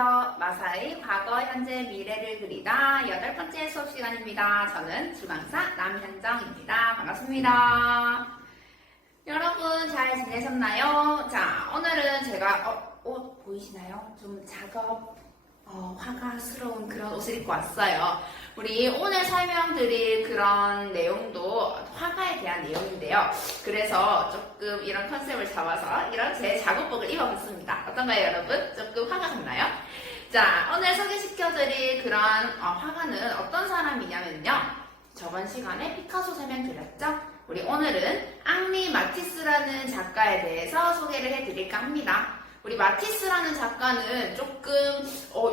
안녕하세요. 마사의 과거, 현재, 미래를 그리다 8번째 수업 시간입니다. 저는 주강사 남현정입니다. 반갑습니다. 여러분 잘 지내셨나요? 자, 오늘은 제가 옷 보이시나요? 좀 작업 화가스러운 그런 옷을 입고 왔어요. 우리 오늘 설명드릴 그런 내용도 화가에 대한 내용인데요. 그래서 조금 이런 컨셉을 잡아서 이런 제 작업복을 입어봤습니다. 어떤가요, 여러분? 조금 화가 같나요? 자, 오늘 소개시켜드릴 그런 화가는 어떤 사람이냐면요. 저번 시간에 피카소 설명드렸죠? 우리 오늘은 앙리 마티스라는 작가에 대해서 소개를 해드릴까 합니다. 우리 마티스라는 작가는 조금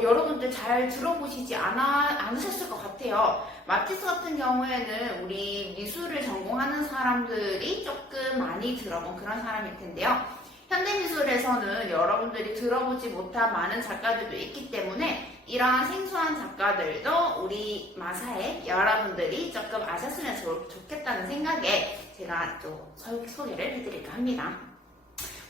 여러분들 잘 들어보시지 않으셨을 것 같아요. 마티스 같은 경우에는 우리 미술을 전공하는 사람들이 조금 많이 들어본 그런 사람일 텐데요. 현대미술에서는 여러분들이 들어보지 못한 많은 작가들도 있기 때문에 이러한 생소한 작가들도 우리 마사에 여러분들이 조금 아셨으면 좋겠다는 생각에 제가 또 소개를 해드릴까 합니다.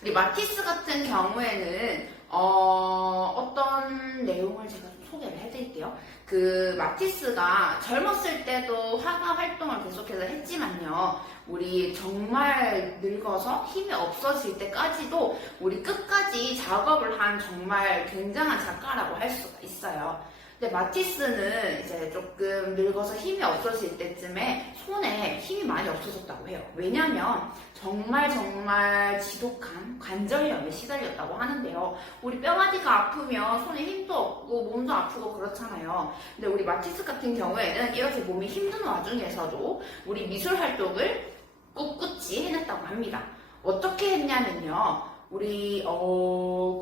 우리 마티스 같은 경우에는 어떤 내용을 제가 좀 소개를 해드릴게요. 그 마티스가 젊었을 때도 화가 활동을 계속해서 했지만요. 우리 정말 늙어서 힘이 없어질 때까지도 우리 끝까지 작업을 한 정말 굉장한 작가라고 할 수가 있어요. 근데 마티스는 이제 조금 늙어서 힘이 없어질 때쯤에 손에 힘이 많이 없어졌다고 해요. 왜냐면 정말 지독한 관절염에 시달렸다고 하는데요. 우리 뼈마디가 아프면 손에 힘도 없고 몸도 아프고 그렇잖아요. 근데 우리 마티스 같은 경우에는 이렇게 몸이 힘든 와중에서도 우리 미술 활동을 꿋꿋이 해냈다고 합니다. 어떻게 했냐면요. 우리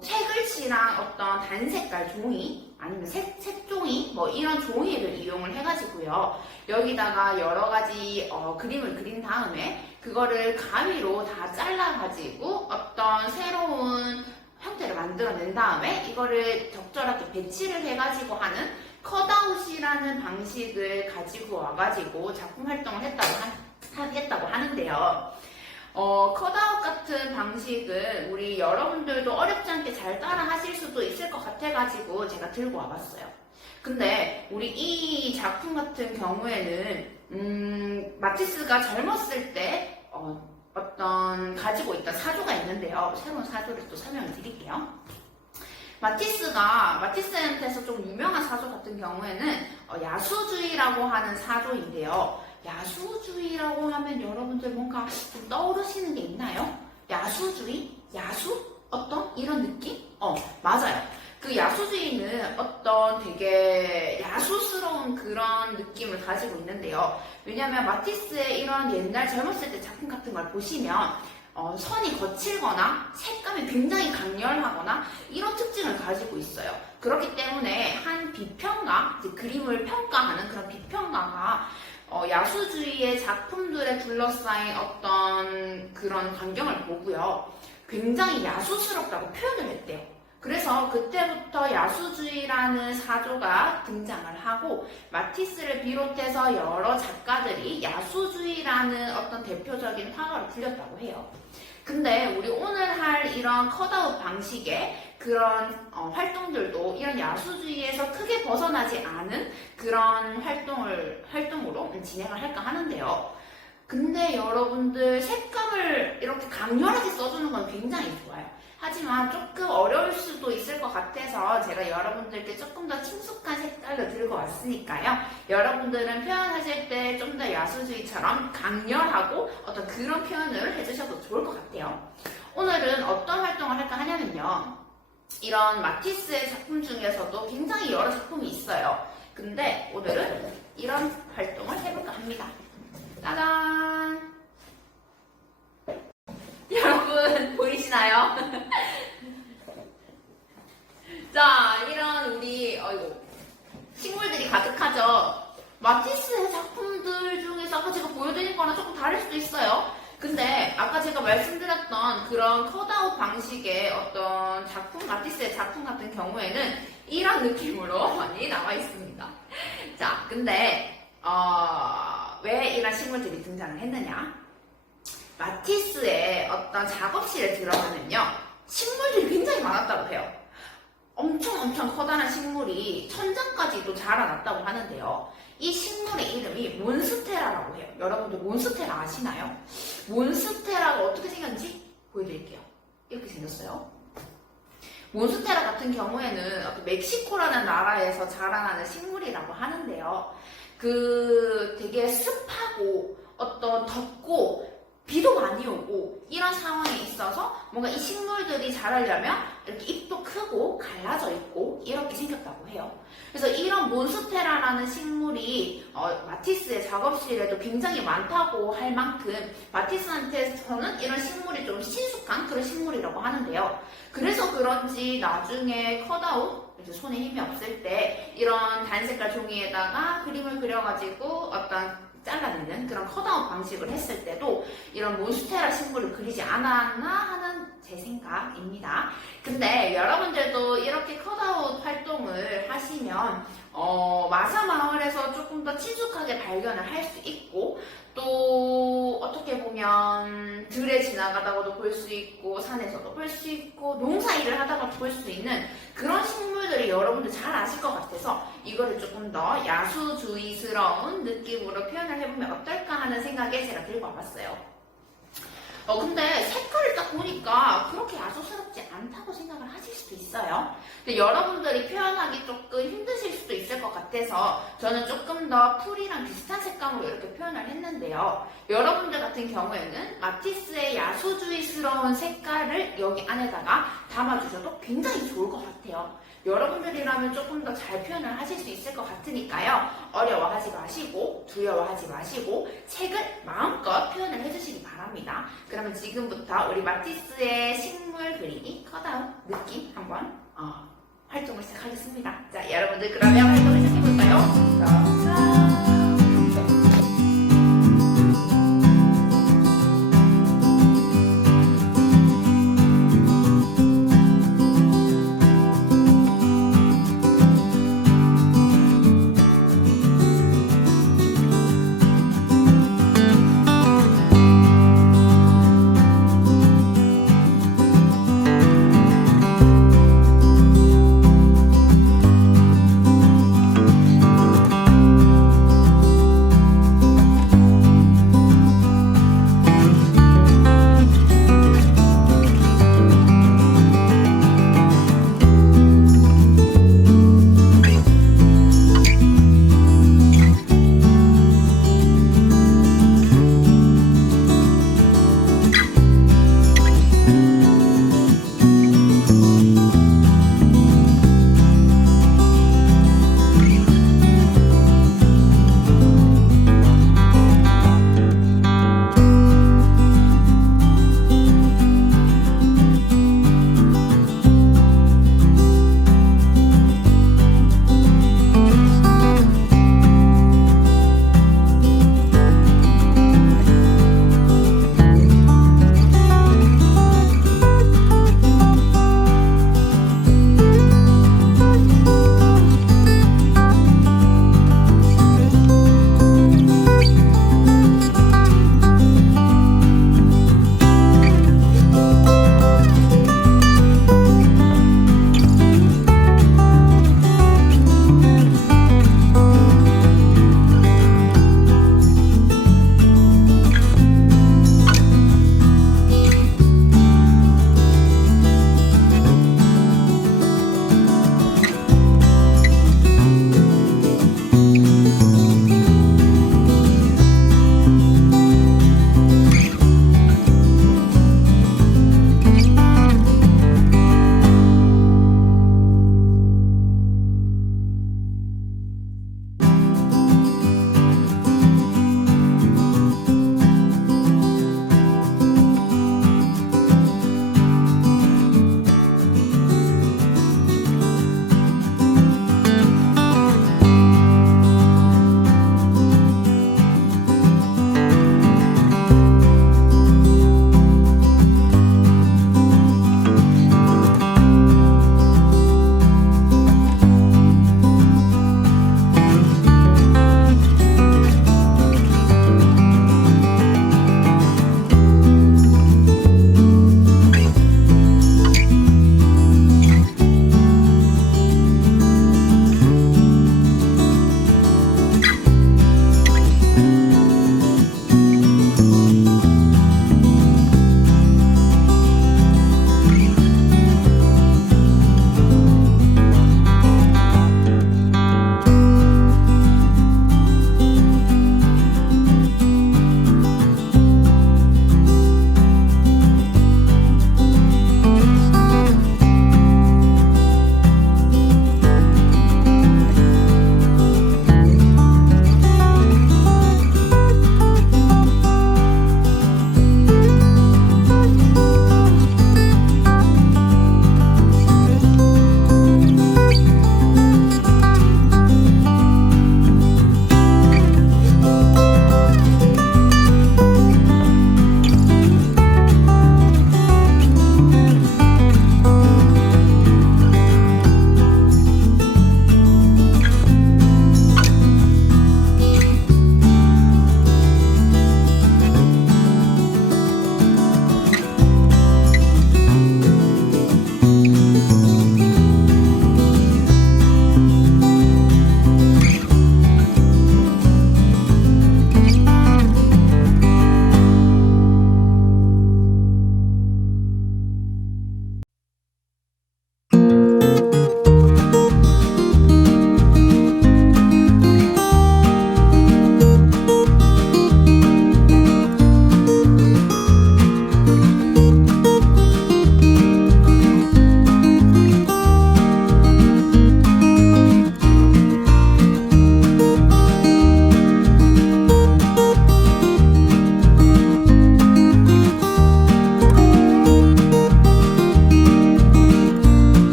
색을 칠한 어떤 단색깔 종이 아니면 색종이 뭐 이런 종이를 이용을 해가지고요. 여기다가 여러 가지 그림을 그린 다음에 그거를 가위로 다 잘라가지고 어떤 새로운 형태를 만들어낸 다음에 이거를 적절하게 배치를 해가지고 하는 컷아웃이라는 방식을 가지고 와가지고 작품 활동을 했다고 하는데요. 컷아웃 같은 방식은 우리 여러분들도 어렵지 않게 잘 따라 하실 수도 있을 것 같아가지고 제가 들고 와봤어요. 근데 우리 이 작품 같은 경우에는 마티스가 젊었을 때 어떤 가지고 있던 사조가 있는데요. 새로운 사조를 또 설명을 드릴게요. 마티스한테서 좀 유명한 사조 같은 경우에는 야수주의라고 하는 사조인데요. 야수주의라고 하면 여러분들 뭔가 좀 떠오르시는 게 있나요? 야수주의? 야수? 어떤? 이런 느낌? 맞아요. 그 야수주의는 어떤 되게 야수스러운 그런 느낌을 가지고 있는데요. 왜냐면 마티스의 이런 옛날 젊었을 때 작품 같은 걸 보시면 선이 거칠거나 색감이 굉장히 강렬하거나 이런 특징을 가지고 있어요. 그렇기 때문에 한 비평가, 그림을 평가하는 그런 비평가가 야수주의의 작품들에 둘러싸인 어떤 그런 광경을 보고요. 굉장히 야수스럽다고 표현을 했대요. 그래서 그때부터 야수주의라는 사조가 등장을 하고 마티스를 비롯해서 여러 작가들이 야수주의라는 어떤 대표적인 화가로 불렸다고 해요. 근데 우리 오늘 할 이런 컷아웃 방식의 그런 활동들도 이런 야수주의에서 크게 벗어나지 않은 그런 활동으로 진행을 할까 하는데요. 근데 여러분들 색감을 이렇게 강렬하게 써주는 건 굉장히 좋아요. 하지만 조금 어려울 수도 있을 것 같아서 제가 여러분들께 조금 더 친숙한 색깔로 들고 왔으니까요. 여러분들은 표현하실 때 좀 더 야수주의처럼 강렬하고 어떤 그런 표현을 해주셔도 좋을 것 같아요. 오늘은 어떤 활동을 할까 하냐면요. 이런 마티스의 작품 중에서도 굉장히 여러 작품이 있어요. 근데 오늘은 이런 활동을 해볼까 합니다. 짜잔! 여러분 보이시나요? 자, 이런 우리 식물들이 가득하죠? 마티스의 작품들 중에서 아까 제가 보여드린 거랑 조금 다를 수도 있어요. 근데 아까 제가 말씀드렸던 그런 컷아웃 방식의 어떤 마티스의 작품 같은 경우에는 이런 느낌으로 많이 나와 있습니다. 자, 근데 왜 이런 식물들이 등장을 했느냐? 마티스의 어떤 작업실에 들어가면요. 식물들이 굉장히 많았다고 해요. 엄청 커다란 식물이 천장까지도 자라났다고 하는데요. 이 식물의 이름이 몬스테라라고 해요. 여러분들 몬스테라 아시나요? 몬스테라가 어떻게 생겼는지 보여드릴게요. 이렇게 생겼어요. 몬스테라 같은 경우에는 멕시코라는 나라에서 자라나는 식물이라고 하는데요. 되게 습하고 덥고 비도 많이 오고 이런 상황에 있어서 뭔가 이 식물들이 자라려면 이렇게 잎도 크고 갈라져 있고 이렇게 생겼다고 해요. 그래서 이런 몬스테라라는 식물이 마티스의 작업실에도 굉장히 많다고 할 만큼 마티스한테서는 이런 식물이 좀 친숙한 그런 식물이라고 하는데요. 그래서 그런지 나중에 컷아웃, 이제 손에 힘이 없을 때 이런 단색깔 종이에다가 그림을 그려가지고 잘라내는 그런 컷아웃 방식을 했을 때도 이런 몬스테라 식물을 그리지 않았나 하는 제 생각입니다. 근데 여러분들도 이렇게 컷아웃 활동을 하시면 마사 마을에서 조금 더 친숙하게 발견을 할 수 있고 또 어떻게 보면 들에 지나가다가도 볼 수 있고 산에서도 볼 수 있고 농사일을 하다가도 볼 수 있는 그런 식물들이 여러분들 잘 아실 것 같아서 이거를 조금 더 야수주의스러운 느낌으로 표현을 해보면 어떨까 하는 생각에 제가 들고 와봤어요. 근데 색깔을 딱 보니까 그렇게 야수스럽지 않다고 생각을 하실 수도 있어요. 근데 여러분들이 표현하기 조금 힘드실 수도 있을 것 같아서 저는 조금 더 풀이랑 비슷한 색감으로 이렇게 표현을 했는데요. 여러분들 같은 경우에는 마티스의 야수주의스러운 색깔을 여기 안에다가 담아주셔도 굉장히 좋을 것 같아요. 여러분들이라면 조금 더 잘 표현을 하실 수 있을 것 같으니까요. 어려워하지 마시고 두려워하지 마시고 색을 마음껏 표현을 해주시기 바랍니다. 그러면 지금부터 우리 마티스의 식물 그리기 컷아웃 느낌 한번 활동을 시작하겠습니다. 자, 여러분들 그러면 활동을 시작해볼까요? 자.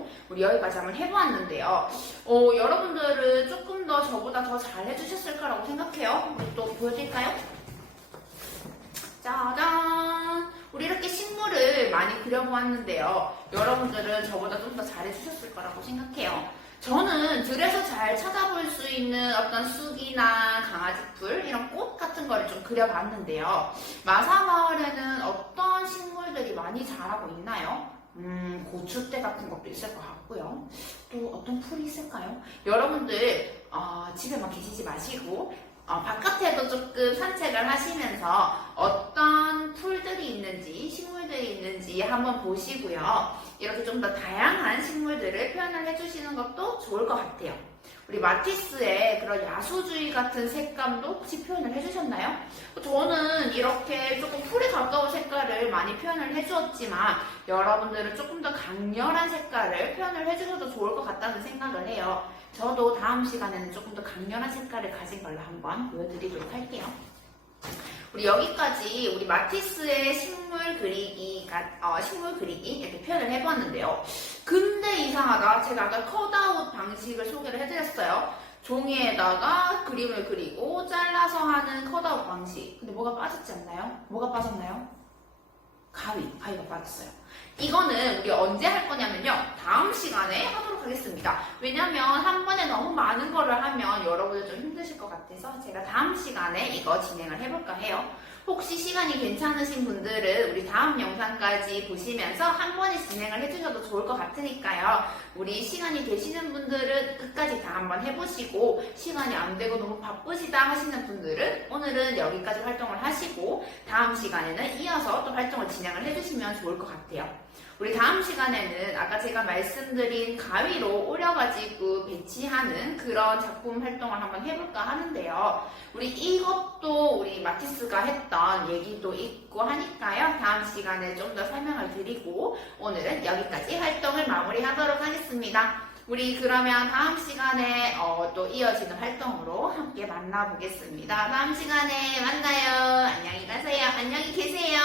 활동 우리 여기까지 한번 해보았는데요. 여러분들은 조금 더 저보다 더 잘 해주셨을 거라고 생각해요. 우리 또 보여드릴까요? 짜잔! 우리 이렇게 식물을 많이 그려보았는데요. 여러분들은 저보다 좀 더 잘해주셨을 거라고 생각해요. 저는 들에서 잘 찾아볼 수 있는 어떤 쑥이나 강아지풀 이런 꽃 같은 거를 좀 그려봤는데요. 마사마을에는 어떤 식물들이 많이 자라고 있나요? 고추대 같은 것도 있을 것 같고요. 또 어떤 풀이 있을까요? 여러분들 집에만 계시지 마시고 바깥에도 조금 산책을 하시면서 어떤 풀들이 있는지 식물들이 있는지 한번 보시고요. 이렇게 좀 더 다양한 식물들을 표현을 해주시는 것도 좋을 것 같아요. 우리 마티스의 그런 야수주의 같은 색감도 혹시 표현을 해주셨나요? 저는 이렇게 조금 풀에 가까운 색깔을 많이 표현을 해주었지만 여러분들은 조금 더 강렬한 색깔을 표현을 해주셔도 좋을 것 같다는 생각을 해요. 저도 다음 시간에는 조금 더 강렬한 색깔을 가진 걸로 한번 보여드리도록 할게요. 우리 여기까지 우리 마티스의 식물 그리기 이렇게 표현을 해봤는데요. 근데 이상하다. 제가 아까 컷아웃 방식을 소개를 해드렸어요. 종이에다가 그림을 그리고 잘라서 하는 컷아웃 방식. 근데 뭐가 빠졌지 않나요? 뭐가 빠졌나요? 가위가 빠졌어요. 이거는 우리 언제 할 거냐면요. 다음 시간에 하도록 하겠습니다. 왜냐면 한 번에 너무 많은 거를 하면 여러분들 좀 힘드실 것 같아서 제가 다음 시간에 이거 진행을 해볼까 해요. 혹시 시간이 괜찮으신 분들은 우리 다음 영상까지 보시면서 한 번에 진행을 해주셔도 좋을 것 같으니까요. 우리 시간이 되시는 분들은 끝까지 다 한번 해보시고 시간이 안 되고 너무 바쁘시다 하시는 분들은 오늘은 여기까지 활동을 하시고 다음 시간에는 이어서 또 활동을 진행을 해주시면 좋을 것 같아요. 우리 다음 시간에는 아까 제가 말씀드린 가위로 오려가지고 배치하는 그런 작품 활동을 한번 해볼까 하는데요. 우리 이것도 우리 마티스가 했던 얘기도 있고 하니까요. 다음 시간에 좀 더 설명을 드리고 오늘은 여기까지 활동을 마무리하도록 하겠습니다. 우리 그러면 다음 시간에 또 이어지는 활동으로 함께 만나보겠습니다. 다음 시간에 만나요. 안녕히 가세요. 안녕히 계세요.